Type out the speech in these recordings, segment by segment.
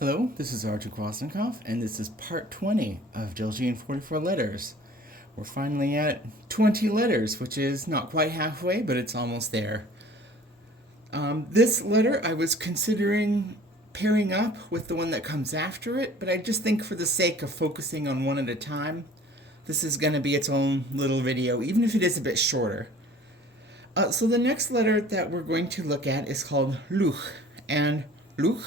Hello, this is Artur Kwasnikov, and this is part 20 of Delzhi in 44 letters. We're finally at 20 letters, which is not quite halfway, but it's almost there. This letter I was considering pairing up with the one that comes after it, but I just think for the sake of focusing on one at a time, this is going to be its own little video, even if it is a bit shorter. So the next letter that we're going to look at is called Lugh, and Lugh,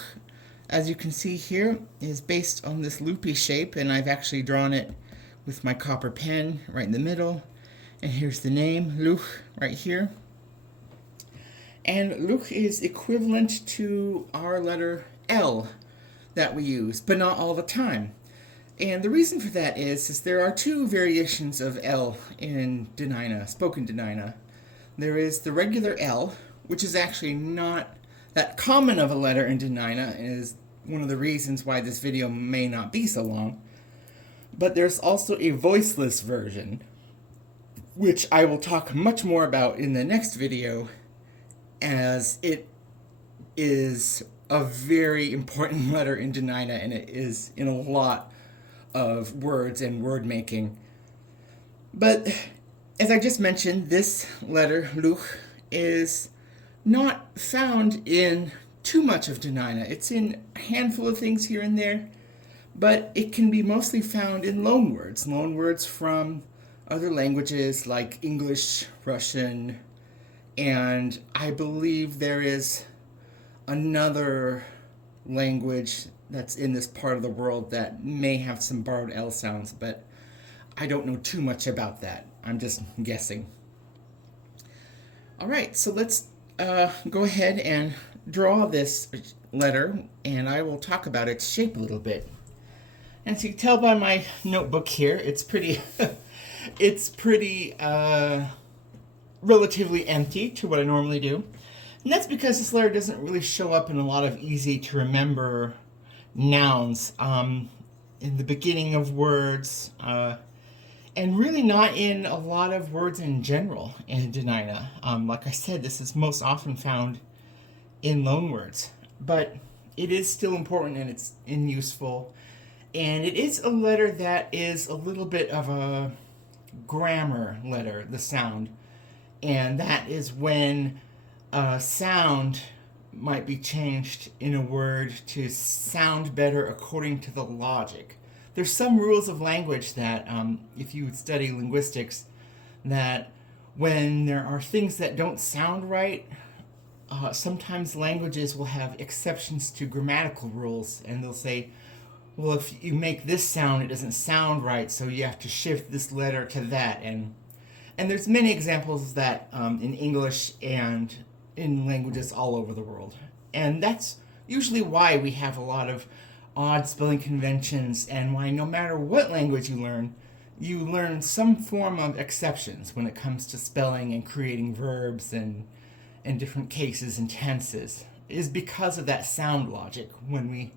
as you can see here, is based on this loopy shape, and I've actually drawn it with my copper pen right in the middle. And here's the name, Lugh, right here. And Lugh is equivalent to our letter L that we use, but not all the time. And the reason for that is there are two variations of L in Dena'ina, spoken Dena'ina. There is the regular L, which is actually not that common of a letter in Dena'ina, and is one of the reasons why this video may not be so long. But there's also a voiceless version, which I will talk much more about in the next video, as it is a very important letter in Dena'ina, and it is in a lot of words and word making. But as I just mentioned, this letter, Lugh, is not found in too much of Dena'ina. It's in a handful of things here and there, but it can be mostly found in loanwords from other languages like English, Russian, and I believe there is another language that's in this part of the world that may have some borrowed L sounds, but I don't know too much about that. I'm just guessing. Alright, so let's go ahead and draw this letter, and I will talk about its shape a little bit. And as you can tell by my notebook here, it's pretty relatively empty to what I normally do. And that's because this letter doesn't really show up in a lot of easy to remember nouns in the beginning of words, and really not in a lot of words in general in Dena'ina. Like I said, this is most often found in loanwords, but it is still important and it's useful. And it is a letter that is a little bit of a grammar letter, the sound. And that is when a sound might be changed in a word to sound better according to the logic. There's some rules of language that, if you study linguistics, that when there are things that don't sound right, sometimes languages will have exceptions to grammatical rules, and they'll say, well, if you make this sound, it doesn't sound right, so you have to shift this letter to that. And there's many examples of that in English and in languages all over the world. And that's usually why we have a lot of odd spelling conventions, and why no matter what language you learn some form of exceptions when it comes to spelling and creating verbs and different cases and tenses, is because of that sound logic. When we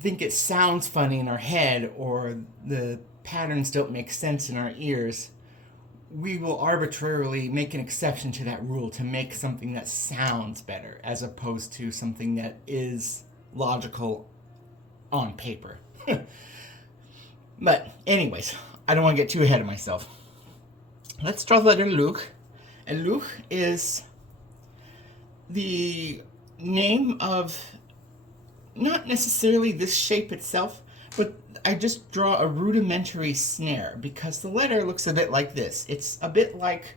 think it sounds funny in our head, or the patterns don't make sense in our ears, we will arbitrarily make an exception to that rule to make something that sounds better, as opposed to something that is logical on paper. But anyways, I don't want to get too ahead of myself. Let's draw the letter Lugh. And Lugh is the name of not necessarily this shape itself, but I just draw a rudimentary snare because the letter looks a bit like this. It's a bit like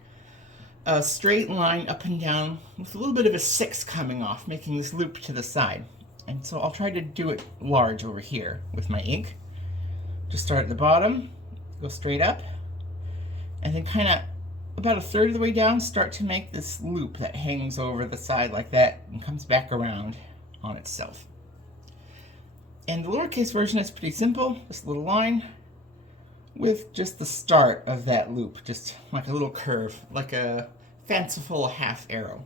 a straight line up and down with a little bit of a 6 coming off, making this loop to the side. And so I'll try to do it large over here with my ink. Just start at the bottom, go straight up, and then kind of about a third of the way down, start to make this loop that hangs over the side like that and comes back around on itself. And the lowercase version is pretty simple, this little line with just the start of that loop, just like a little curve, like a fanciful half arrow.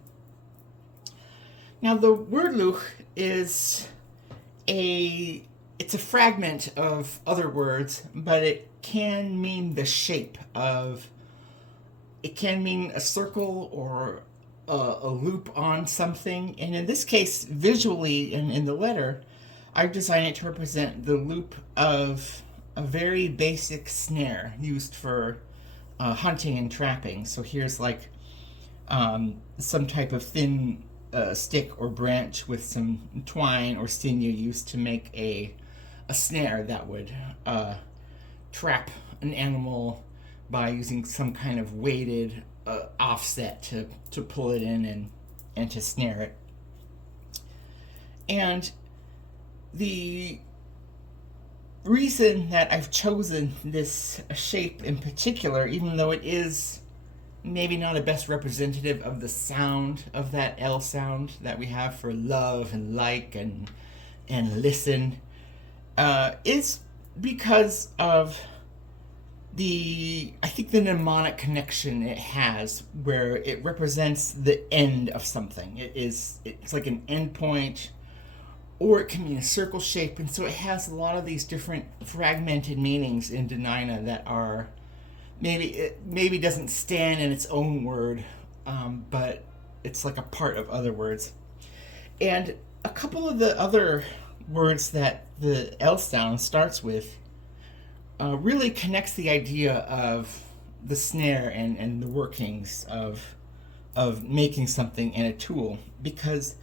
Now the word Lugh is it's a fragment of other words, but it can mean the shape of, it can mean a circle or a loop on something. And in this case, visually in the letter, I've designed it to represent the loop of a very basic snare used for hunting and trapping. So here's like some type of thin stick or branch with some twine or sinew used to make a snare that would trap an animal by using some kind of weighted offset to pull it in and to snare it. And the reason that I've chosen this shape in particular, even though it is maybe not a best representative of the sound of that L sound that we have for love and like and listen, is because of I think the mnemonic connection it has, where it represents the end of something. It's like an end point, or it can be in a circle shape, and so it has a lot of these different fragmented meanings in Dena'ina that are maybe doesn't stand in its own word, but it's like a part of other words. And a couple of the other words that the L sound starts with really connects the idea of the snare and the workings of making something in a tool, because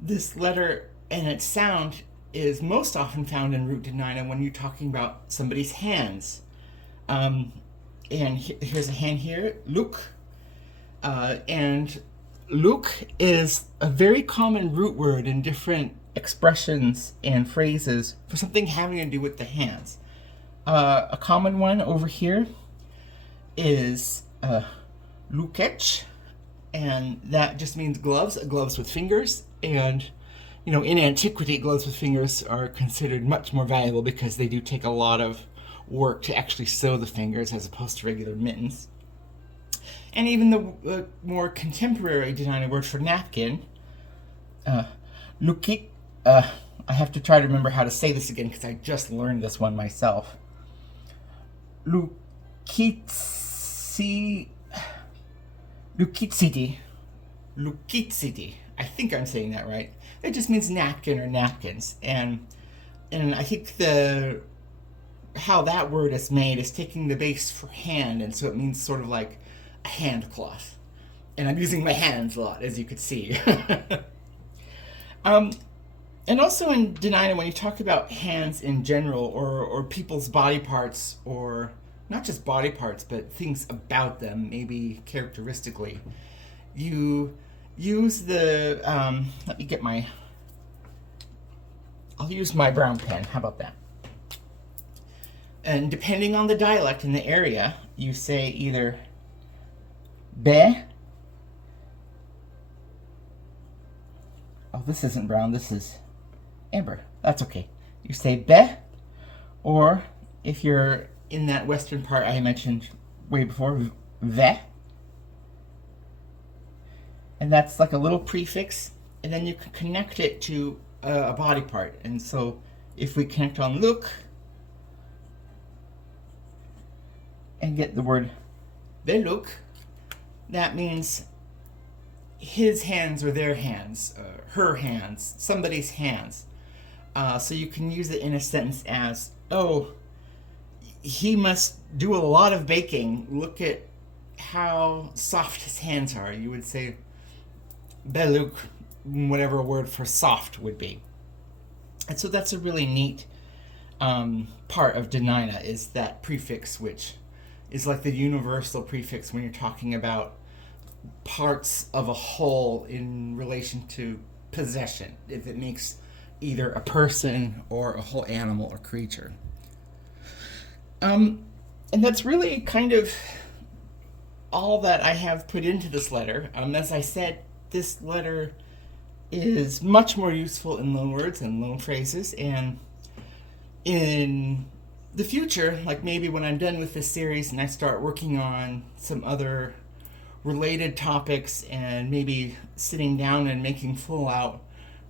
this letter and its sound is most often found in root Dena'ina when you're talking about somebody's hands. And here's a hand here, Lugh. And Lugh is a very common root word in different expressions and phrases for something having to do with the hands. A common one over here is lukech, and that just means gloves with fingers. And in antiquity, gloves with fingers are considered much more valuable because they do take a lot of work to actually sew the fingers as opposed to regular mittens. And even the more contemporary Dena'ina word for napkin, lukit. I have to try to remember how to say this again because I just learned this one myself. Lukitsiti. I think I'm saying that right. It just means napkin or napkins, and I think how that word is made is taking the base for hand, and so it means sort of like a hand cloth. And I'm using my hands a lot, as you could see. And also in Dena'ina, when you talk about hands in general, or people's body parts, or not just body parts, but things about them, maybe characteristically, you use I'll use my brown pen. How about that? And depending on the dialect in the area, you say either be. Oh, this isn't brown, this is amber. That's okay. You say be, or if you're in that western part I mentioned way before, ve. And that's like a little prefix, and then you can connect it to a body part. And so if we connect on Lugh and get the word beluk, that means his hands or their hands, her hands, somebody's hands. So you can use it in a sentence as, oh, he must do a lot of baking. Look at how soft his hands are. You would say beluk, whatever a word for soft would be. And so that's a really neat part of Dena'ina, is that prefix, which is like the universal prefix when you're talking about parts of a whole in relation to possession, if it makes either a person or a whole animal or creature. And that's really kind of all that I have put into this letter. As I said, this letter is much more useful in loanwords and loan phrases, and in the future, like maybe when I'm done with this series and I start working on some other related topics and maybe sitting down and making full out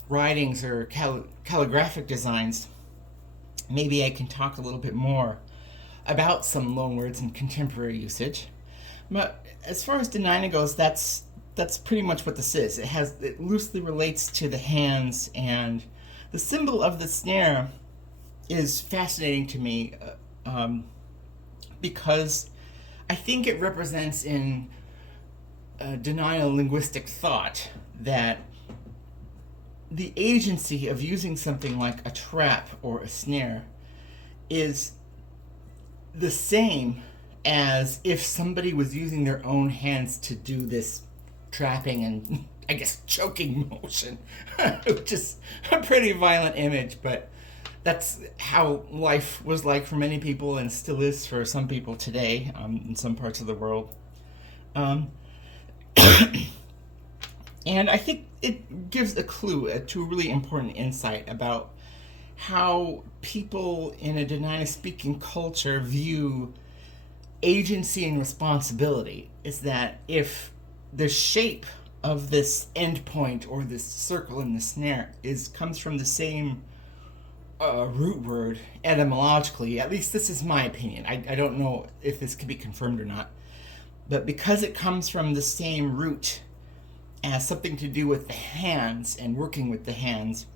writings or calligraphic designs, maybe I can talk a little bit more about some loanwords and contemporary usage. But as far as Dena'ina goes, that's pretty much what this is. It loosely relates to the hands and The symbol of the snare is fascinating to me because I think it represents in Dena'ina linguistic thought that the agency of using something like a trap or a snare is the same as if somebody was using their own hands to do this trapping and, I guess, choking motion, which is a pretty violent image, but that's how life was like for many people and still is for some people today in some parts of the world. And I think it gives a clue to a really important insight about how people in a Dena'ina-speaking culture view agency and responsibility. Is that if the shape of this endpoint or this circle in the snare comes from the same root word etymologically, at least this is my opinion. I don't know if this can be confirmed or not, but because it comes from the same root as something to do with the hands and working with the hands,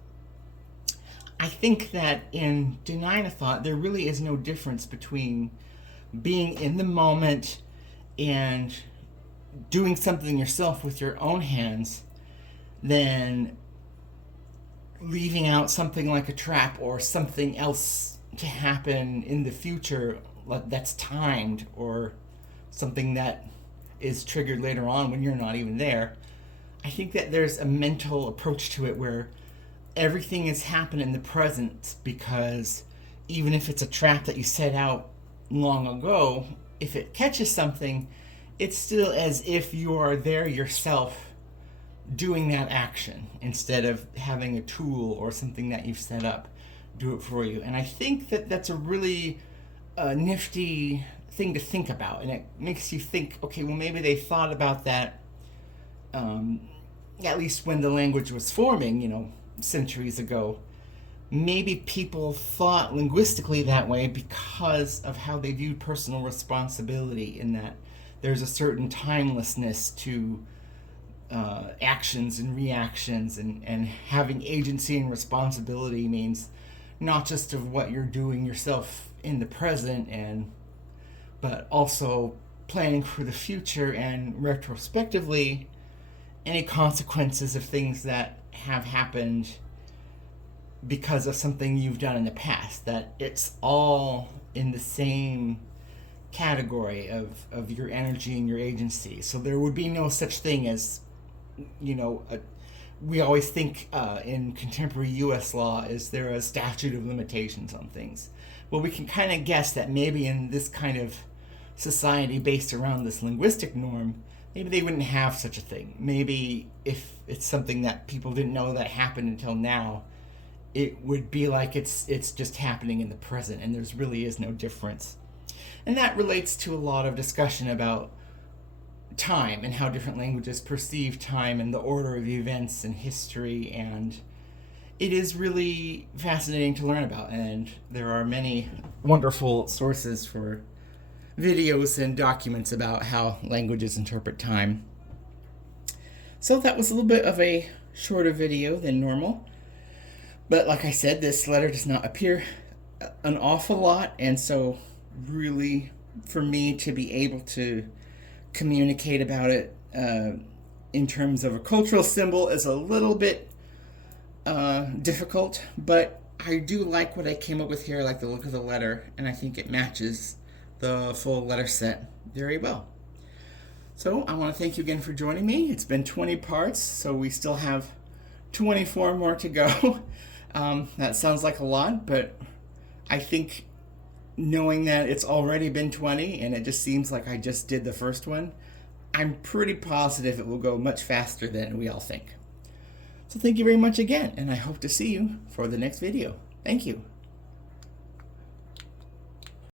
I think that in Dena'ina thought there really is no difference between being in the moment and doing something yourself with your own hands than leaving out something like a trap or something else to happen in the future that's timed, or something that is triggered later on when you're not even there. I think that there's a mental approach to it where everything is happening in the present, because even if it's a trap that you set out long ago, if it catches something, it's still as if you are there yourself doing that action instead of having a tool or something that you've set up do it for you. And I think that that's a really nifty thing to think about, and it makes you think, okay, well, maybe they thought about that at least when the language was forming, centuries ago. Maybe people thought linguistically that way because of how they viewed personal responsibility, in that there's a certain timelessness to actions and reactions, and having agency and responsibility means not just of what you're doing yourself in the present, but also planning for the future and retrospectively any consequences of things that have happened because of something you've done in the past, that it's all in the same category of your energy and your agency. So there would be no such thing as, we always think in contemporary U.S. law, is there a statute of limitations on things? Well, we can kind of guess that maybe in this kind of society based around this linguistic norm, maybe they wouldn't have such a thing. Maybe if it's something that people didn't know that happened until now, it would be like it's just happening in the present, and there's really is no difference. And that relates to a lot of discussion about time and how different languages perceive time and the order of events in history, and it is really fascinating to learn about, and there are many wonderful sources for videos and documents about how languages interpret time. So that was a little bit of a shorter video than normal, but like I said, this letter does not appear an awful lot, and so really for me to be able to communicate about it in terms of a cultural symbol is a little bit difficult, but I do like what I came up with here. I like the look of the letter, and I think it matches the full letter set very well. So I want to thank you again for joining me. It's been 20 parts, so we still have 24 more to go. That sounds like a lot, but I think knowing that it's already been 20 and it just seems like I just did the first one, I'm pretty positive it will go much faster than we all think. So thank you very much again, and I hope to see you for the next video. Thank you.